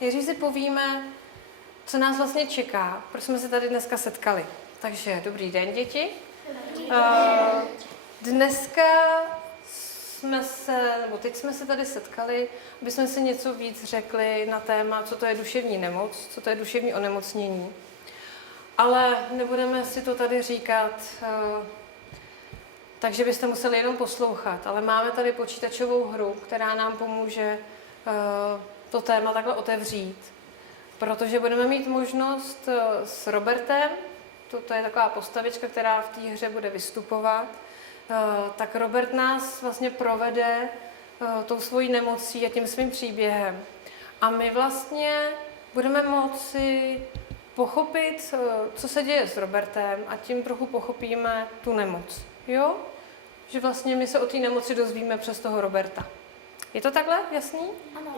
nejdřív si povíme, co nás vlastně čeká, proč jsme se tady dneska setkali. Takže dobrý den, děti. Dneska teď jsme se tady setkali, aby jsme si něco víc řekli na téma, co to je duševní nemoc, co to je duševní onemocnění. Ale nebudeme si to tady říkat, takže byste museli jenom poslouchat. Ale máme tady počítačovou hru, která nám pomůže to téma takhle otevřít. Protože budeme mít možnost s Robertem, to je taková postavička, která v té hře bude vystupovat, tak Robert nás vlastně provede tou svojí nemocí a tím svým příběhem. A my vlastně budeme moci pochopit, co se děje s Robertem a tím trochu pochopíme tu nemoc. Jo? Že vlastně my se o té nemoci dozvíme přes toho Roberta. Je to takhle jasný? Ano.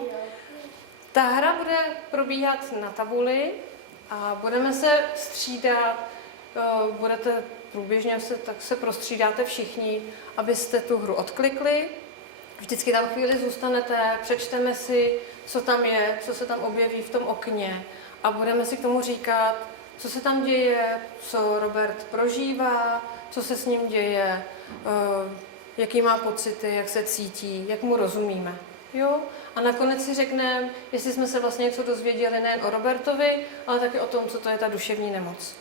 Ta hra bude probíhat na tabuli a budeme se střídat, budete průběžně tak se prostřídáte všichni, abyste tu hru odklikli. Vždycky tam chvíli zůstanete, přečteme si, co tam je, co se tam objeví v tom okně a budeme si k tomu říkat, co se tam děje, co Robert prožívá, co se s ním děje, jaký má pocity, jak se cítí, jak mu rozumíme. Jo? A nakonec si řekneme, jestli jsme se vlastně něco dozvěděli nejen o Robertovi, ale taky o tom, co to je ta duševní nemoc.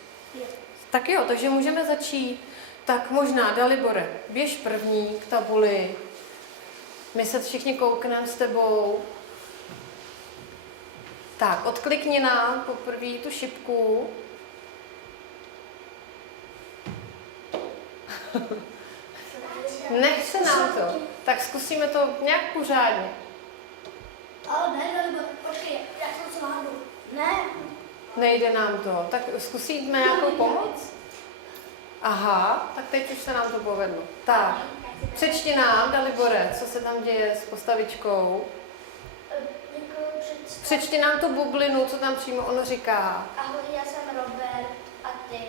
Tak jo, takže můžeme začít. Tak možná, Dalibore, běž první k tabuli. My se všichni koukneme s tebou. Tak, odklikni nám poprvé tu šipku. Nechce nám to. Tak zkusíme to nějak pořádně. Ale ne, počkej, jak to zvládnu. Ne. Nejde nám to. Tak zkusíme nějakou pomoc? Aha, tak teď už se nám to povedlo. Tak, přečti nám, Dalibore, co se tam děje s postavičkou. Přečti nám tu bublinu, co tam přímo on říká. Ahoj, já jsem Robert a ty.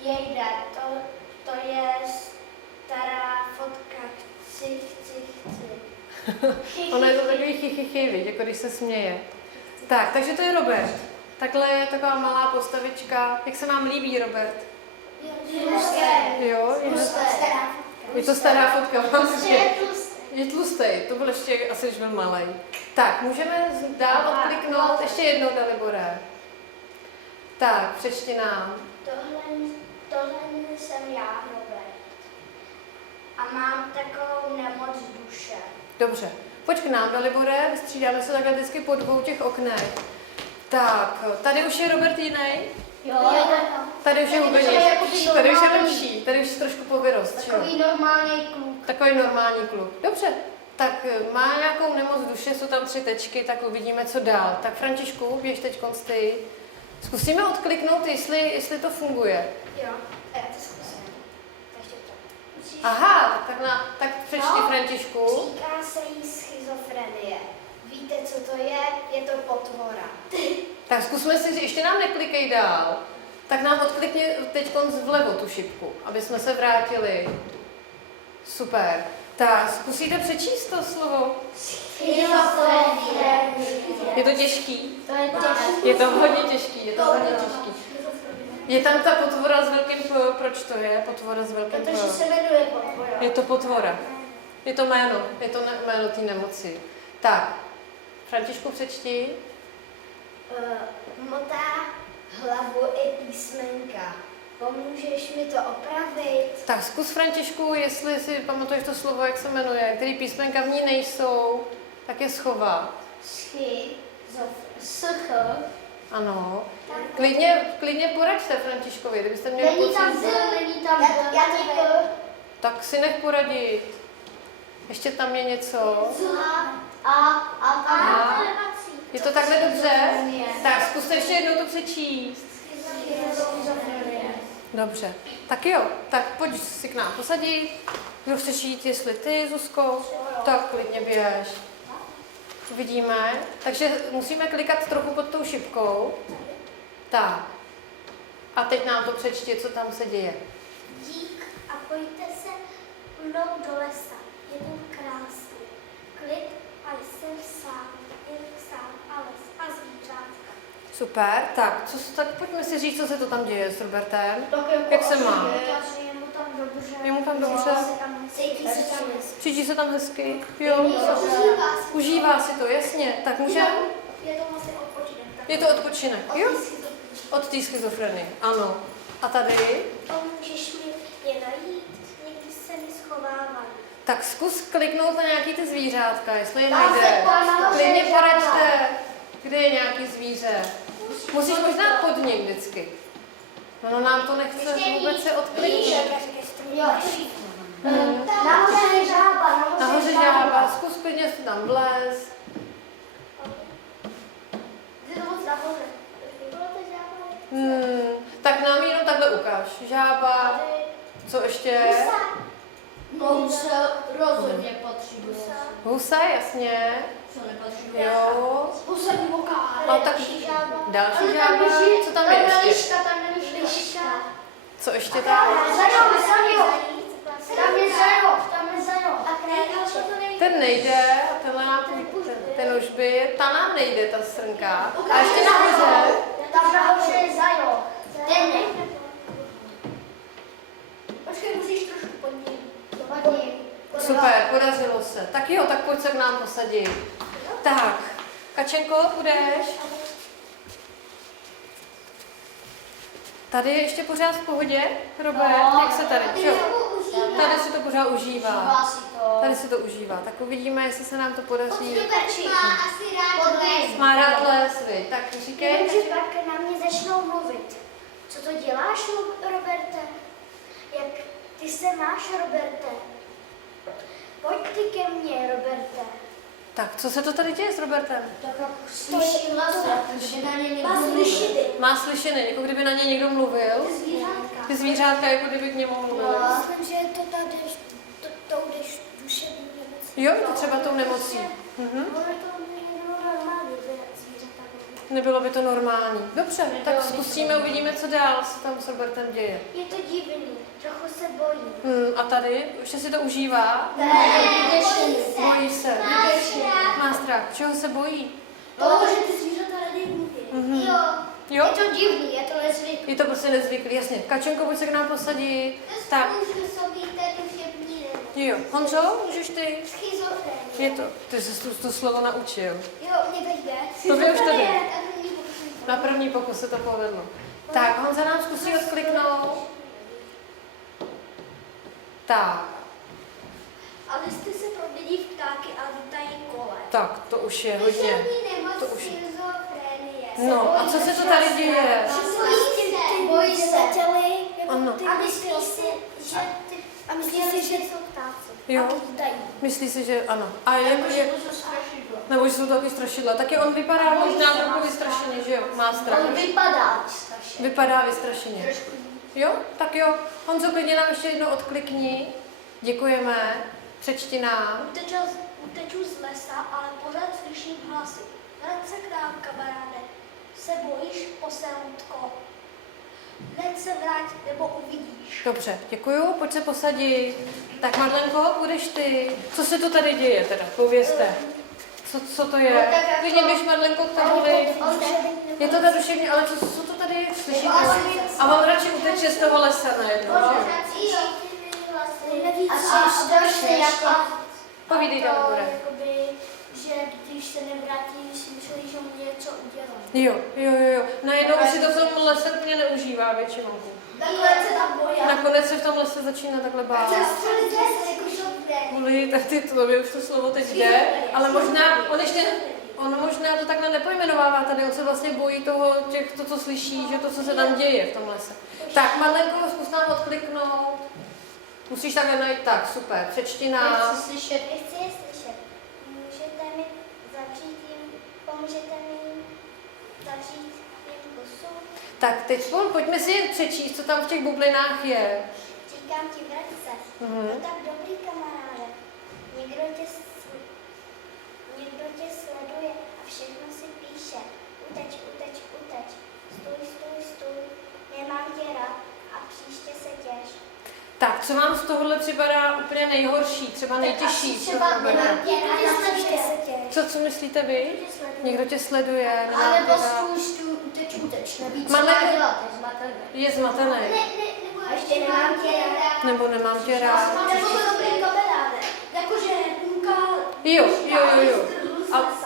Jejde, to je stará fotka. Chci. Ono je to takový chichy, jako když se směje. Tak, takže to je Robert. Takhle je taková malá postavička. Jak se vám líbí, Robert? Jo, je to stará fotka. Je tlustej, to byl ještě asi, když byl malej. Tak, můžeme dál odkliknout ještě jednou, Dalibore. Tak, přečti nám. Tohle jsem já, Robert. A mám takovou nemoc duše. Dobře, pojď k nám, Dalibore, vystřídáme se takhle vždycky po dvou těch oknech. Tak, tady už je Robert jiný. Jo. Tady už je hubenější, tady už je lepší, tady už je trošku povyrost. Takový normální kluk. Takový normální kluk. Dobře, tak má nějakou nemoc duše, jsou tam 3 tečky, tak uvidíme, co dál. Tak Františku, běž teď ty. Zkusíme odkliknout, jestli to funguje. Jo, já to zkusím. Takže to. Aha, tak přečti Františku. Říká se jí schizofrenie. Víte, co to je? Je to potvora. Tak zkusme si, ještě nám neklikej dál, tak nám odklikni teď vlevo tu šipku, aby jsme se vrátili. Super. Tak, zkusíte přečíst to slovo? Schizofrenie. Je to těžký? To je těžké. Je to hodně těžký, Je tam ta potvora s velkým P, proč to je potvora s velkým P? Protože se jmenuje potvora. Je to potvora. Je to jméno jméno té nemoci. Tak, Františku, přečti. Motá hlavu i písmenka. Pomůžeš mi to opravit? Tak zkus, Františku, jestli si pamatuješ to slovo, jak se jmenuje, který písmenka v ní nejsou, tak je schovat. Ano. Klidně poraďte Františkovi, kdybyste měli Není tam pocit. není tam já Tak si nech poradit. Ještě tam je něco. A. Je to takhle dobře? Tak zkuste ještě jednou to přečíst. Dobře. Tak jo, tak pojď si k nám posadit. Kdo chceš jít, jestli ty, Zuzko? Tak klidně běž. Vidíme. Takže musíme klikat trochu pod tou šipkou. Tak. A teď nám to přečti, co tam se děje. Dík a pojďte se mnou do lesa. Je to krásný. Klid a jsem sám, jen sám a les. Super, tak pojďme si říct, co se to tam děje s Robertem. Jak se má? Je mu tam dobře. Je mu tam dobře? Cítí se tam hezky. Cítí se tam hezky? Jo? Užívá si to, jasně. Tak může? Je to vlastně odpočinek. Je to odpočinek, jo? Od té schizofrenie, ano. A tady? Pomůžeš mi je najít, někdy se mi schovávají. Tak zkus kliknout na nějaký ty zvířátka, jestli je Tam se najde. pojď, Klidně že žádná. poraďte, kde je nějaký zvíře. Musíš možná pod ním vždycky. No nám to nechce vůbec se odkliknout. Jo. Nahoře je žába. Nahoře žába, zkus klidně si tam vlez. Jde to moc nahoře. Byla to žába? Tak nám jenom takhle ukáž. Žába, co ještě? Husa rozhodně potřebuje. Husa, jasně. Co nepotřebuje? Jo. Poslední voká. A tak další žába, co tam je ještě? Tam je liška. Co ještě tam? Tam je zajo. A králíček. Ten nejde, a tenhle nám ten už by, ta nám nejde, ta srnka. A ještě nahoře. Tam nahoře je zajo. Ten ne. Počkej, musíš trošku pod ním. Super, podařilo se. Tak jo, tak pojď se k nám posadit. Tak, Kačenko, půjdeš? Tady je ještě pořád v pohodě, Robert? Jak se tady? Jo. Tady si to pořád užívá. Užívá si to. Tady si to užívá. Tak uvidíme, jestli se nám to podaří. Má asi rád les. Má rád les, vy. Tak říkej. Jenomže pak na mě začnou mluvit. Co to děláš, Roberte? Jak ty se máš, Roberte? Pojď ty ke mně, Roberte. Tak, co se to tady děje s Robertem? Tak jak slyší hlas, že na ně někdo Má mluví. slyšet. Má slyšený, jako kdyby na ně někdo mluvil. Zvířátka. Ty zvířátka, jako kdyby k němu mluvili. Myslím, že je to tady, tou jdeš duševní nemocí. Jo, je to třeba tou nemocí. Ono to nebylo normální, zvířata. Nebylo by to normální. Dobře, tak zkusíme, uvidíme, co dál se tam s Robertem děje. Je to divný, trochu se bojím. A tady? Už se to užívá? Bojí se. Má strach. Čeho se bojí? Toho, že ty zvířata raději mluví. Jo. Jo? Je to divný, je to nezvyklý. Je to prostě nezvyklý, jasně. Kačenko, pojď se k nám posadit. Tak, Můžu sobě ten duševní nemoc. jo. Honzo, můžeš ty? Schizofrenie. Je to. Ty jsi to slovo naučil. Jo, mě teď jde. To by už to jde. Tak mě pokusím. Na první pokus se to povedlo. Tak, Honza nám zkusí odkliknout. Tak, A listy se promění v ptáky a lítají kolem. tak, to už je hodně. Duševní nemoc To už- schizofrenie. No, a co se to tady děje? Bojí se. Ano. A myslí si, že ty... A myslí si, že jsou ptáci. Jo. A lítají. Myslí si, že ano. A je, To jsou strašidla. nebo že jsou to taky strašidla. Taky on vypadá možná trochu vystrašeně, že jo? Má strach. On vypadá strašně. Vypadá vystrašeně. Jo? Tak jo. Honzo, klidně nám ještě jednou odklikni. Děkujeme. Přečti nám. Uteču z lesa, ale pořád slyším hlasy. Vrať se k nám, kamaráde. Se bojíš, poselutko? Hned se vrať, nebo uvidíš. Dobře, děkuju. Pojď se posadit. Tak Madlenko, budeš ty. Co se to tady děje teda? Povězte. Co to je? Klidně běž, Madlenko, k tabuli. Je to ta duševní, ale co to tady je? Slyšíte? A on radši uteče z toho lesa najednou, že jo? Povídej tam, bude. Že když se nevrátí, si myslí, že mu něco udělá. Jo. Najednou už si to v tom lese úplně neužívá většinou. Takhle se tam bojí. Nakonec se v tom lese začíná takhle bát. Kvůli, tak ty to už to slovo teď jde, ale možná, on možná to takhle nepojmenovává tady, on se vlastně bojí toho, to, co slyší, že to, co se tam děje v tom lese. Tak, Madlenko, zkus nám odkliknout. Musíš takhle najít, tak, super, přečti nám. Nechci je slyšet. Pomůžete mi zavřít jim pusu? Tak, teď pojďme si je přečíst, co tam v těch bublinách je. Říkám ti, vrať se. No tak dobrý kamaráde. Někdo tě sleduje a všechno si píše. Uteč. Stůj. Nemám tě rád a příště se těš. Tak, co vám z tohohle připadá úplně nejhorší, třeba nejtěžší? Co, třeba Roberta? Co myslíte vy? Někdo tě sleduje? Ale nedá prostě uteč, neví, co Máme- má dělat, je zmatený. je zmatený. A ještě nemám tě rád. Nebo nemám tě rád. Nebo to dobrý kamaráde. Jakože půlka Jo. A-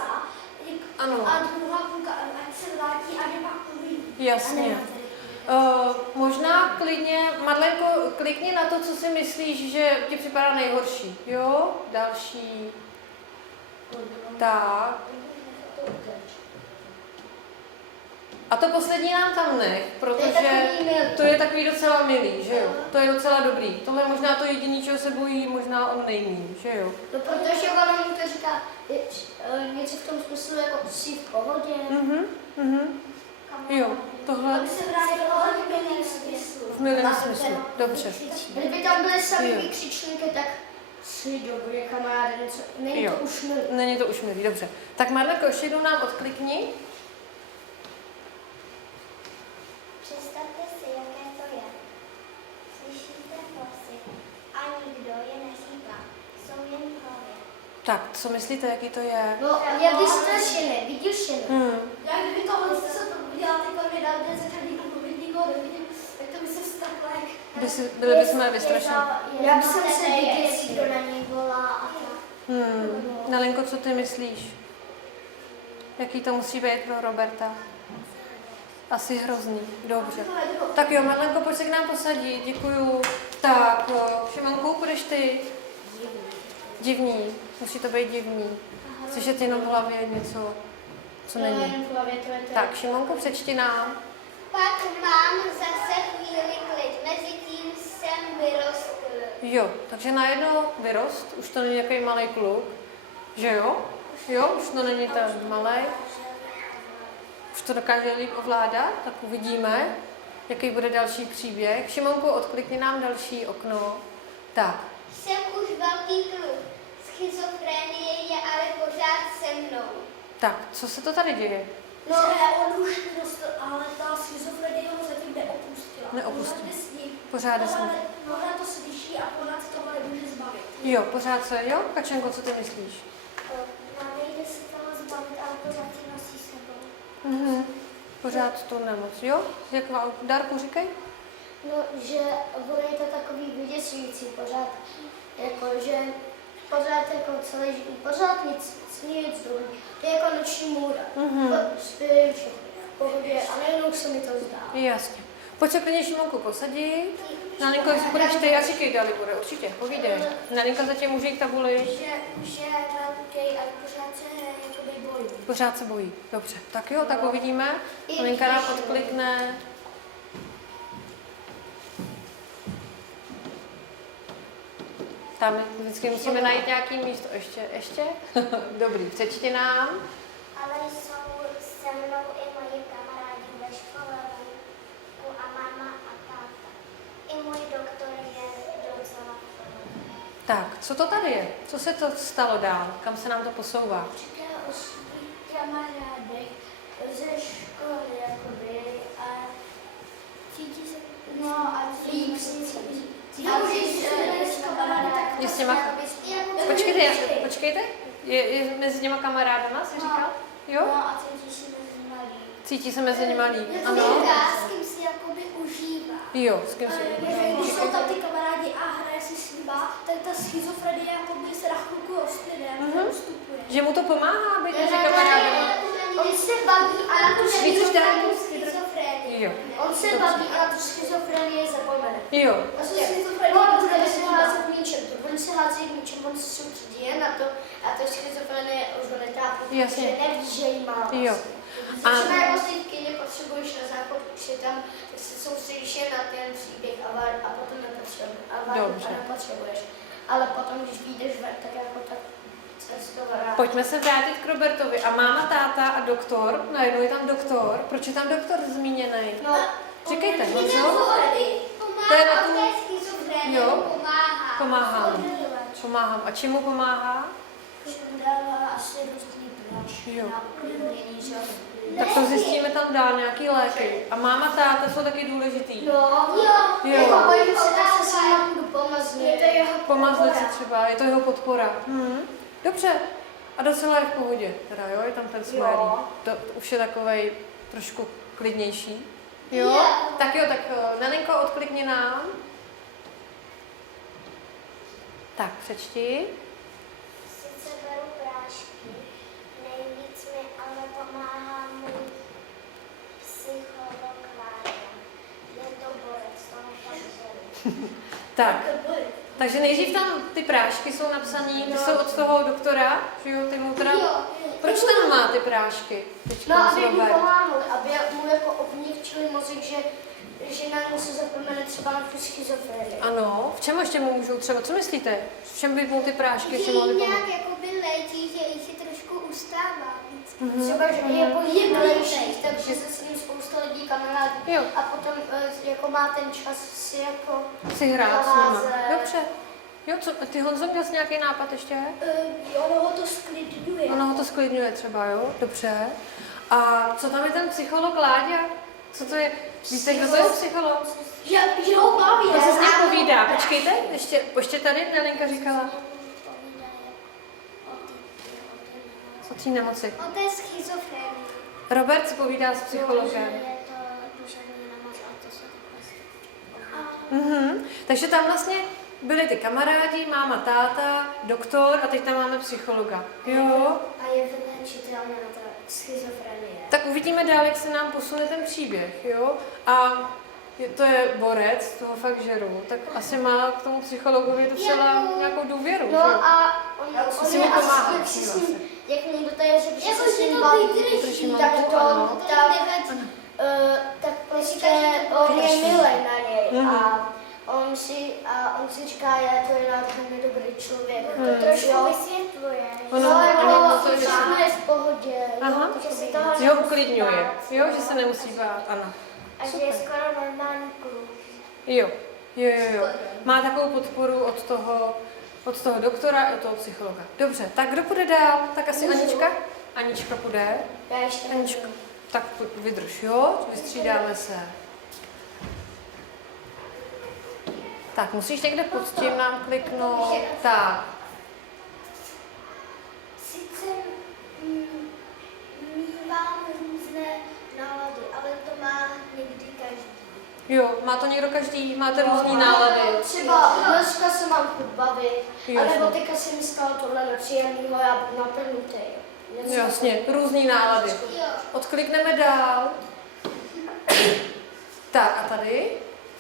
Ano. A druhá půlka, ať se vrátí a nemá uvidí. Jasně. Možná klidně, Madlenko, klikni na to, co si myslíš, že ti připadá nejhorší. Jo? Další. Tak. A to poslední nám tam nech, protože to je takový docela milý, že jo? To je docela dobrý. Tohle je možná to jediné, čeho se bojí, možná on nejmíň, že jo? No, protože ono mu to říká něco v tom smyslu, jako jsi v pohodě. Jo, tohle Aby se vrátila v milým smyslu. v milém smyslu. Dobře. Kdyby tam byly samý Jo. vykřičníky, tak jsi dobrý kamarád, něco. Není to Jo. už milý. Není to už milý, dobře. Tak Marlenko, ještě jednou nám odklikni. Představte si, jaké to je. Slyšíte hlasy a nikdo je neříká. Jsou jen v hlavě. Tak, co myslíte, jaký to je? No, je vystrašený, vyděšený. Já kdyby tohle se to udělal takové nedal, kde začal někdo mluvit, nikoho nevidím, tak to by se vztaklo jak... Byli bychom vystrašení. Já bych se vyděsil, kdo na něj volá a tak. Nelinko, co ty myslíš? Jaký to musí být pro Roberta? Asi hrozný. Dobře. Tak jo, Marlenko, pojď se k nám posadit. Děkuju. Tak, Šimonku, budeš ty? Divný. Musí to být divný. Slyšet jenom v hlavě něco, co není. Tak, Šimonku, přečti nám. Pak mám zase chvíli klid, mezi tím jsem vyrostl. Jo, takže najednou vyrost, už to není nějaký malý kluk, že jo? Jo, už to není ten malý. Už to dokáže líp ovládat, tak uvidíme, jaký bude další příběh. Šimonku, odklikni nám další okno. Tak, Jsem už velký kluk. Schizofrenie je ale pořád se mnou. tak, co se to tady děje? No, on už dostal, ale ta schizofrenie ho zatím neopustila. Neopustila. Pořád jde s ním. Pořád jde s ním. Pořád to slyší a pořád se toho nemůže zbavit. Jo, pořád se, jo? Kačenko, co ty myslíš? Nejde se toho zbavit, ale pořád se nosí s sebou. Pořád tu nemoc, jo? Jak vám, Darku, říkej? No, že ono je to takový vyděsující pořád, jako že pořád jako celý život, pořád nic dobrý. To je jako noční můra. Spíš v pohodě a najednou se mi to zdá. Jasně. Pojď se klidně Šimonku posadit. Nalinko, jestli budeš ty, a říkej, Dali bude, určitě, povídej. Nalinka zatím může jít k tabuli. Že je velký, ale pořád se jakoby bojí. Pořád se bojí. Dobře, tak jo, tak uvidíme. Nalinka nám odklikne. Tam vždycky musíme najít nějaký místo. Ještě? Dobrý, přečti nám. Ale jsou se mnou i moji kamarádi ve škole, venku a máma a táta. I můj doktor je docela v pohodě. Tak, co to tady je? Co se to stalo dál? Kam se nám to posouvá? Říká o svých kamarádech ze školy, jakoby, a cítí se, no a líp si cítí. Je s těma... Počkejte. Je mezi těma kamarádama, jsi říkal? Jo? No a cítí se mezi nimi líp. Cítí se mezi nimi líp. Ano? S kým si jakoby užívá. Jo, s kým si Když jsou tam ty kamarádi a hraje si s nima, tak ta schizofrenie jakoby se na chvilku rozplyne, ustupuje. Že mu to pomáhá být mezi kamarádama? On se baví a na tu schizofrenii. Jo. On se baví a na tu schizofrenii zapomene. Jo. A to schizofrenie On bude se házet míčem, on se hází míčem, on se soustředí jen na to a to schizofrenie už ho netápí, Jasně. protože neví, že jí má vlastně. Jo. A Třeba jako si v kyně potřebuješ na záchod, už je tam, tak se soustředíš jen na ten příběh a potom Dobře. nepotřebuješ. Ale potom, když vyjdeš ven, tak jako tak se to vrátí. pojďme se vrátit k Robertovi. A máma, táta a doktor, najednou je tam doktor. Proč je tam doktor zmíněný? No, Říkejte, no co? To je na tu... Jo. Pomáhá. Pomáhám. A čemu pomáhá? dává asi různý pláž Jo. na uvědomění, že Tak to zjistíme tam dál nějaký léky. A máma, táta jsou taky důležitý. No, Jo. jako bojím se, tak se s ním budu pomazlit. Pomazlit si třeba, je to jeho podpora. Dobře. A docela je v pohodě, teda jo, je tam ten smiley. To už je takovej trošku klidnější. Jo? Tak jo, tak Nelinko, odklikni nám. Tak, přečti. Sice beru prášky, nejvíc mi ale pomáhá můj psycholog Láďa. Je to borec, toho fakt žeru. Tak, takže nejdřív tam ty prášky jsou napsané, ty jsou od toho doktora, že jo, ty mu teda... Proč tam má ty prášky? No, aby mu pomáhali, aby mu jako obměkčili mozek, že na něj se zapomene třeba na tu schizofrenii. Ano, v čem ještě mu můžou třeba, co myslíte? V čem by mu ty prášky ještě mohly pomoct? jakoby léčí, že jich je trošku ustává vždycky. Třeba, že je pohyblejší, takže se s ním spousta lidí kamarádí. Jo. A potom jako má ten čas si jako... Si hrát s nima. Házet. Dobře. Jo, co, ty Honzo, měl jsi nějaký nápad ještě? Ono ho to sklidňuje. Ono ho to sklidňuje třeba, jo? Dobře. A co tam je ten psycholog Láďa? Co to je? Víte, kdo to je psycholog? Že ho baví. To se s ním povídá. Počkejte, ještě tady Nelinka říkala. O té nemoci. O té schizofrenii. Robert si povídá s psychologem. Je to duševní nemoc a to se takhle Takže tam vlastně byli ty kamarádi, máma, táta, doktor a teď tam máme psychologa. Jo? A je vylečitelná ta schizofrenie. Tak uvidíme dál, jak se nám posune ten příběh, jo? A to je borec, toho fakt žeru, tak asi má k tomu psychologovi docela nějakou důvěru, No že? a on Asi je mi pomáhá, asi, jak si s ním, vlastně. jak někdo tady řekl, že Jako se s si ním to baví, vydrží, tak to, ano. tak prostě on je milý na něj a on si říká, to je nádherný dobrý člověk. To trošku Jo. vysvětluje. Ono, No, ano, jako to je všechno je v pohodě. Aha. Že si Že ho uklidňuje, jo, že se nemusí bát, ano. A že je skoro normální kluk. Jo. Má takovou podporu od toho doktora a od toho psychologa. Dobře, tak kdo půjde dál? Tak asi Anička? Anička půjde. Já ještě Anička, tak vydrž, jo? Vystřídáme se. Tak, musíš někde pod tím nám kliknout. Tak, Sice mívám různé nálady, ale to má někdy každý. jo, má to někdo každý, máte různý nálady. Třeba dneska se mám chuť bavit, Jo, anebo jasně. teďka se mi stalo tohle nepříjemného, já budu naplnutý. Jasně, různý nálady. Jo. Odklikneme dál. Tak a tady,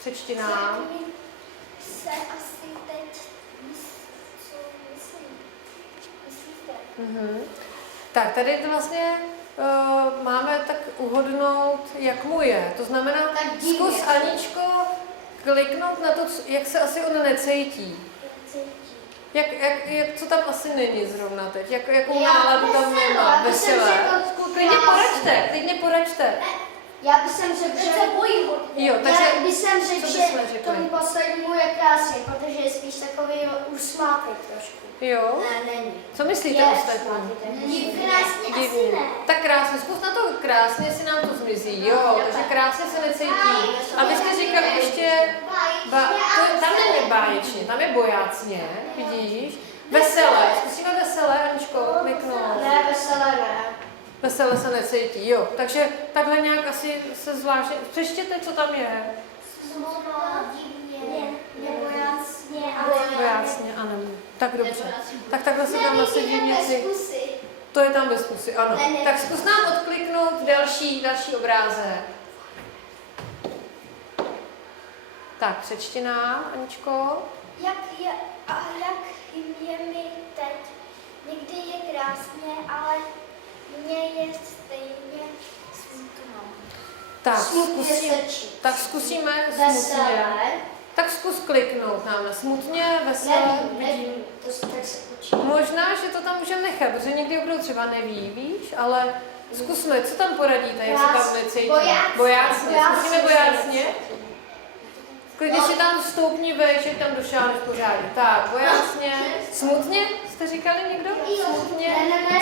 přečti nám. Se asi teď co myslíte? Tak tady to vlastně máme tak uhodnout, jak mu je. To znamená, Tak divně. zkus Aničko kliknout na to, jak se asi on necítí. Co tam asi není zrovna teď? Jakou náladu tam nemá? Veselé. Klidně poraďte. Já bych sem řekl, že... Se bojí hodně. Jo, takže Já bych sem řekl, co že bychom řekli? tomu poslednímu je krásně, protože je spíš takový usmátej trošku. jo. Ne, není. Co myslíte Je ostatní? usmátej. Krásně asi Divně. ne. Tak krásně, zkus na to krásně, jestli nám to zmizí. Jo, takže krásně se necítí. A vy jste říkali ještě, tam není báječně, tam je bojácně, vidíš? Veselé, zkusíme veselé, Aničko, kliknout. Ne, veselé ne. Veselé se necítí, jo. Takže takhle nějak asi se zvláštně, přečtěte, co tam je. Smutno, divně, nebo jasně, ale Bojácně, ano. Tak dobře. Tak takhle se tam asi divně kusy. To je tam bez pusy, ano. Ne, ne. Tak zkus nám odkliknout další obrázek. Tak, přečti nám, Aničko. Jak je mi teď? Někdy je krásně, ale mně je stejně smutno. Tak, Smutně stačí. tak zkusíme smutně. Veselé. Tak zkus kliknout nám na smutně, veselé. Nevím, to se tak se učí. Možná, že to tam můžeme nechat, protože někdy opravdu třeba neví, víš, ale zkusme, co tam poradíte, jak se tam necítí. Bojácně. Zkusíme bojácně. Klidně si tam stoupni vejš, že tam došáhneš pořádně. Tak, bojácně. Smutně? Jste říkali někdo? Smutně? Ne,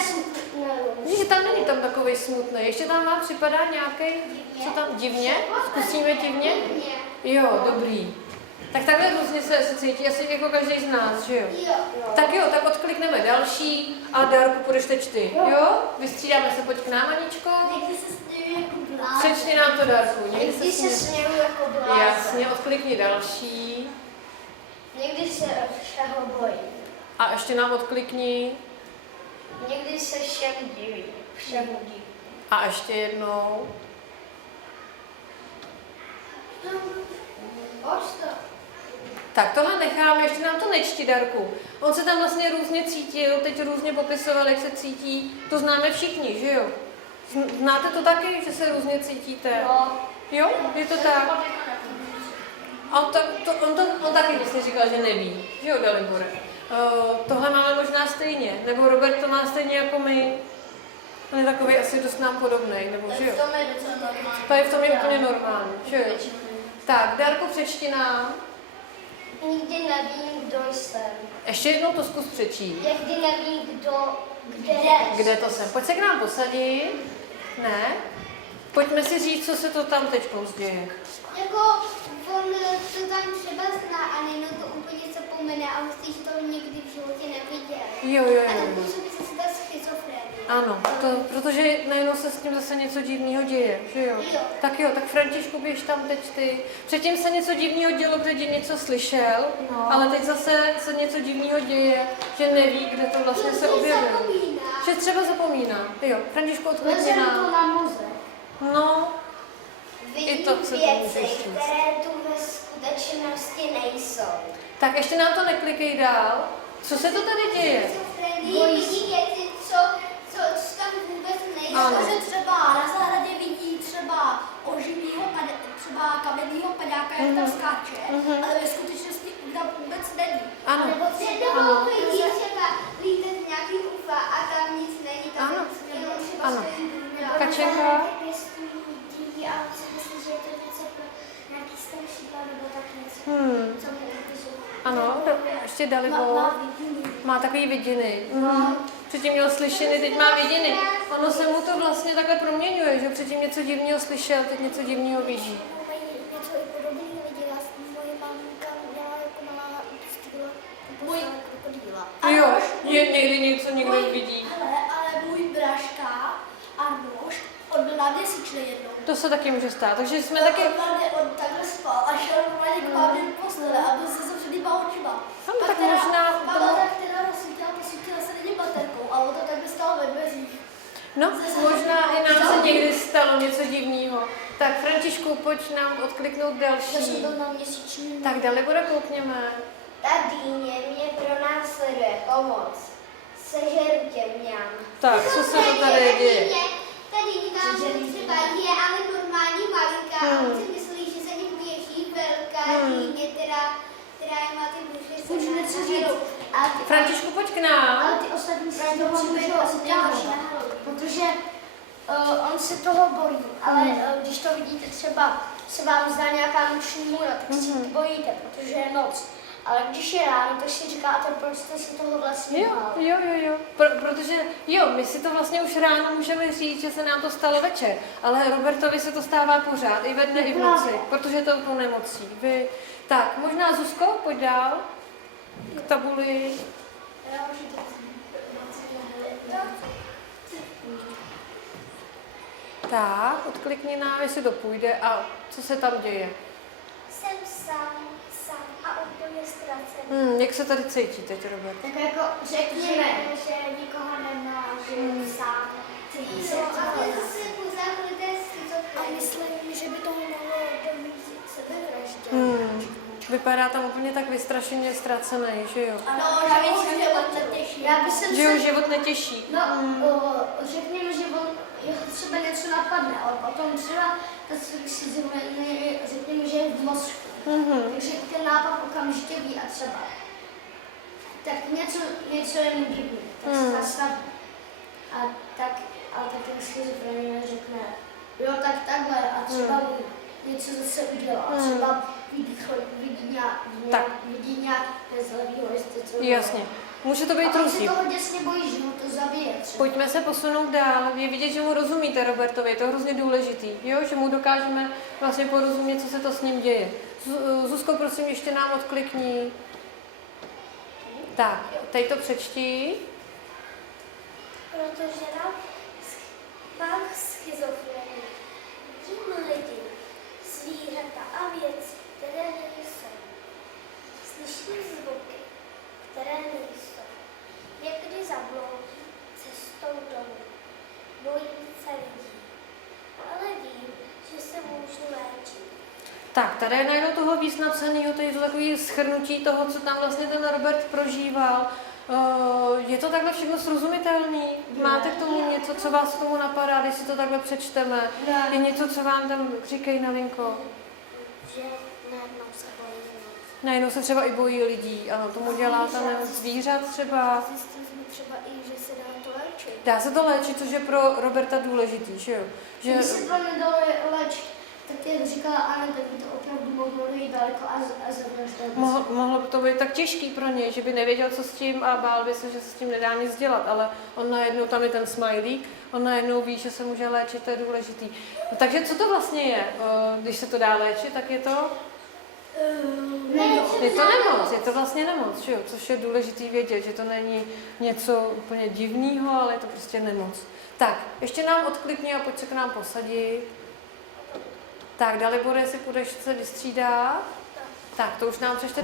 Vidíš, že tam není tam takový smutný. Ještě tam vám připadá nějaký, co tam, divně? Zkusíme divně? Jo, dobrý. Tak takhle různě se cítí, asi jako každý z nás, že jo? Tak jo, tak odklikneme další a Dárku, půjdeš teď ty, jo? Vystřídáme se, pojď k nám, Aničko. Někdy se směju jako blázen. Přečti nám to, Dárku. Někdy se směju jako blázen. Jasně, odklikni další. Někdy se všeho bojím. A ještě nám odklikni. Někdy se všem divím. Všemu divím. A ještě jednou. Tak tohle necháme, ještě nám to nečti, Darku. On se tam vlastně různě cítil, teď různě popisoval, jak se cítí. To známe všichni, že jo? Znáte to taky, že se různě cítíte? Jo, je to tak. A on taky vlastně říkal, že neví, že jo, Dalibore? Tohle máme možná stejně, nebo Robert to má stejně jako my. On je takový asi dost nám podobný, nebo že jo? V tom je docela normální. To je v tom je úplně normální, že jo? Tak, Darku, přečti nám. Nikdy nevím, kdo jsem. Ještě jednou to zkus přečíst. Někdy nevím, Kde to jsem? Pojď se k nám posadit. Ne? Pojďme si říct, co se to tam teď děje. Jako, on to tam třeba zná a Nino to úplně zapomene a myslí, že to nikdy v životě neviděl. Jo. A to působí zase ta schizofrenie. Ano, protože najednou se s tím zase něco divného děje, že jo? Jo. Tak jo, tak Františku, běž tam teď ty. Předtím se něco divného dělo, předtím něco slyšel, ale teď zase se něco divného děje, že neví, kde to vlastně se objevilo. Že třeba zapomíná. Jo, Františku, odklikni nám. na mozek. No, Vidím I to se to věci, může stít. které tu ve skutečnosti nejsou. tak ještě nám to neklikej dál. Co se to tady děje? Vidí věci, co tam vůbec nejsou. Ano. Že třeba na zahradě vidí třeba oživýho, třeba kamenného padáka, jak tam skáče, ale ve skutečnosti tam vůbec není. Ano. Nebo třeba vidí třeba lítat nějaký ufa a tam nic není, tam Ano. jenom třeba Ano. stojí dům. Kačenka. Pěstují děti a si myslí, že je to něco pro nějaký starší pán nebo tak něco. Co mu upisují. Ano, ještě Dalibor. Má takový vidiny. Předtím měl slyšeny, teď má vidiny. Ono se mu to vlastně takhle proměňuje, že předtím něco divného slyšel, teď něco divného vidí. Něco i podobného viděla. Moje maminka měla jako malá krokodýla. Jo, někdy něco někdo vidí. Ale můj braška Arnoš, on byl na měsíčně jednou. To se taky může stát, takže jsme taky... On takhle spal a šel normálně k mámě do postele a byl se zavřenýma očima. No, tak možná... Baterka, která rozsvítila, posvítila se není baterkou a on to takhle stalo ve dveřích. No, možná i nám se někdy stalo něco divného. Tak Františku, pojď nám odkliknout další. na měsíční. Tak Dalibora, koukněme. Ta dýně mě pronásleduje, pomoc. Sežeru tě mňam. Tak, co se to tady děje? Ta dýně tam třeba je ale normální malinká a on si myslí, že se něm běží velká dýně, která má ty duše. Můžu něco říct? Františku, pojď k nám. Ale ty ostatní se toho můžou asi protože on se toho bojí, ale když to vidíte třeba, se vám zdá nějaká noční můra, tak si bojíte, protože je noc. Ale když je ráno, tak si říkáte, proč jste se toho vlastně bál. Jo. Protože my si to vlastně už ráno můžeme říct, že se nám to stalo večer, ale Robertovi se to stává pořád, i ve dne, i v noci, protože je to tou nemocí. Tak, možná Zuzko, pojď dál k tabuli. Tak, odklikni nám, jestli to půjde a co se tam děje. Jsem sám a úplně ztracený. Jak se tady cítí teď, Robert? Tak jako řekněme, že nikoho nemá, že je sám. A myslím, že by to mohlo domít sebevraždě. Vypadá tam úplně tak vystrašeně ztracený, že jo? No, že víc život netěší. Já bych se Že ho život netěší. No, řekněme, že on, jeho třeba něco napadne, ale potom třeba ta schizofrenie, řekněme, že je v mozku. Takže ten nápad okamžitě ví a třeba. Tak něco je mu divný, tak se nastaví. Ale tak ten schizofrenie řekne, jo, tak takhle a třeba něco zase udělá. A třeba vidí nějak nezlevýho, jestli co. Jasně. Může to být A on se různý. toho děsně bojí, že ho to zabije třeba. Pojďme se posunout dál. Je vidět, že mu rozumíte Robertovi, je to hrozně důležitý, jo? Že mu dokážeme vlastně porozumět, co se to s ním děje. Zuzko, prosím, ještě nám odklikni. Tak, teď to přečti. Protože mám schizofrenii. Vidím lidi, zvířata a věci, které nejsou. Slyším zvuky, které nejsou. Někdy zabloudí cestou domů. Bojím se lidí, ale vím, že se můžu léčit. Tak, tady je najednou toho víc napsaného, to je to takové shrnutí toho, co tam vlastně ten Robert prožíval. Je to takhle všechno srozumitelný? Máte k tomu něco, co vás k tomu napadá, když si to takhle přečteme? Je něco, co vám tam říkají na linko? Že najednou se bojím. Najednou se třeba i bojí lidí, ano, tomu dělá ta nemoc zvířat třeba. Zjistil jsme třeba i, že se dá to léčit. Dá se to léčit, což je pro Roberta důležitý, že jo? Že, Když se to nedalo léčit, tak jak říkala Anna, tak by to opravdu mohlo jít daleko a zavraždit. mohlo by to být tak těžký pro něj, že by nevěděl, co s tím a bál by se, že se s tím nedá nic dělat, ale on najednou, tam je ten smajlík, on najednou ví, že se může léčit, to je důležitý. No, takže co to vlastně je, když se to dá léčit, tak je to? Je to nemoc, je to vlastně nemoc, že jo? Což je důležitý vědět, že to není něco úplně divného, ale je to prostě nemoc. Tak, ještě nám odklikni a pojď se k nám posadit. Tak, Dalibore, jestli půjdeš se vystřídat. Tak, to už nám přečte